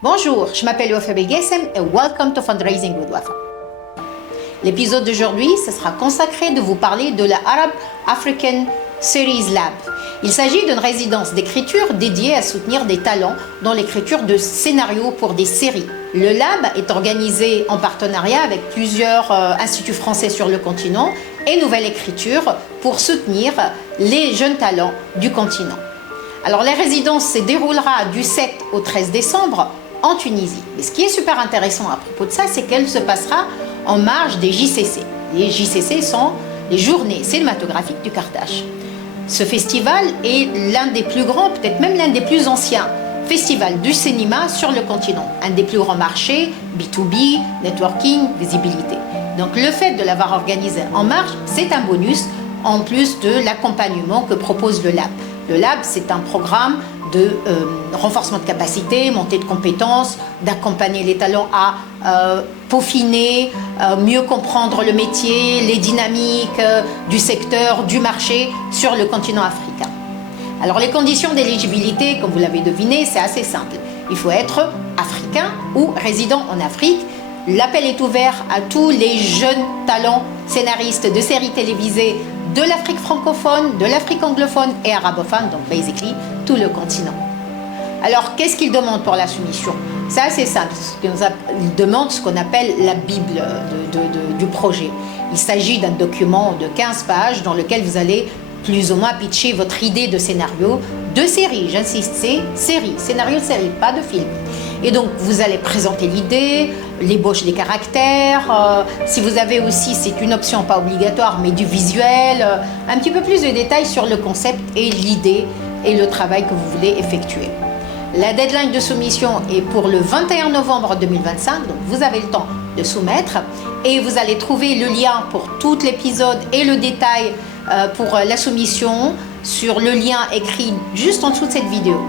Bonjour, je m'appelle Wafa Belgesem et welcome to Fundraising with Wafa. L'épisode d'aujourd'hui, ce sera consacré de vous parler de la Arab African Series Lab. Il s'agit d'une résidence d'écriture dédiée à soutenir des talents dans l'écriture de scénarios pour des séries. Le lab est organisé en partenariat avec plusieurs instituts français sur le continent et Nouvelle Écriture pour soutenir les jeunes talents du continent. Alors la résidence se déroulera du 7 au 13 décembre en Tunisie. Mais ce qui est super intéressant à propos de ça, c'est qu'elle se passera en marge des JCC. Les JCC sont les journées cinématographiques du Carthage. Ce festival est l'un des plus grands, peut-être même l'un des plus anciens festivals du cinéma sur le continent. Un des plus grands marchés, B2B, networking, visibilité. Donc le fait de l'avoir organisé en marge, c'est un bonus en plus de l'accompagnement que propose le Lab. Le Lab, c'est un programme de renforcement de capacité, montée de compétences, d'accompagner les talents à peaufiner, mieux comprendre le métier, les dynamiques du secteur, du marché sur le continent africain. Alors les conditions d'éligibilité, comme vous l'avez deviné, c'est assez simple. Il faut être africain ou résident en Afrique. L'appel est ouvert à tous les jeunes talents scénaristes de séries télévisées de l'Afrique francophone, de l'Afrique anglophone et arabophone, donc basically tout le continent. Alors qu'est-ce qu'il demande pour la soumission? C'est assez simple, il demande ce qu'on appelle la Bible du projet. Il s'agit d'un document de 15 pages dans lequel vous allez plus ou moins pitcher votre idée de scénario de série, j'insiste, c'est série, scénario de série, pas de film. Et donc vous allez présenter l'idée, l'ébauche des caractères, si vous avez aussi, c'est une option pas obligatoire, mais du visuel, un petit peu plus de détails sur le concept et l'idée et le travail que vous voulez effectuer. La deadline de soumission est pour le 21 novembre 2025, donc vous avez le temps de soumettre et vous allez trouver le lien pour tout l'épisode et le détail pour la soumission sur le lien écrit juste en dessous de cette vidéo.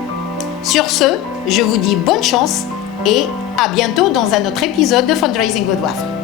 Sur ce, je vous dis bonne chance et à bientôt dans un autre épisode de Fundraising with Wafa.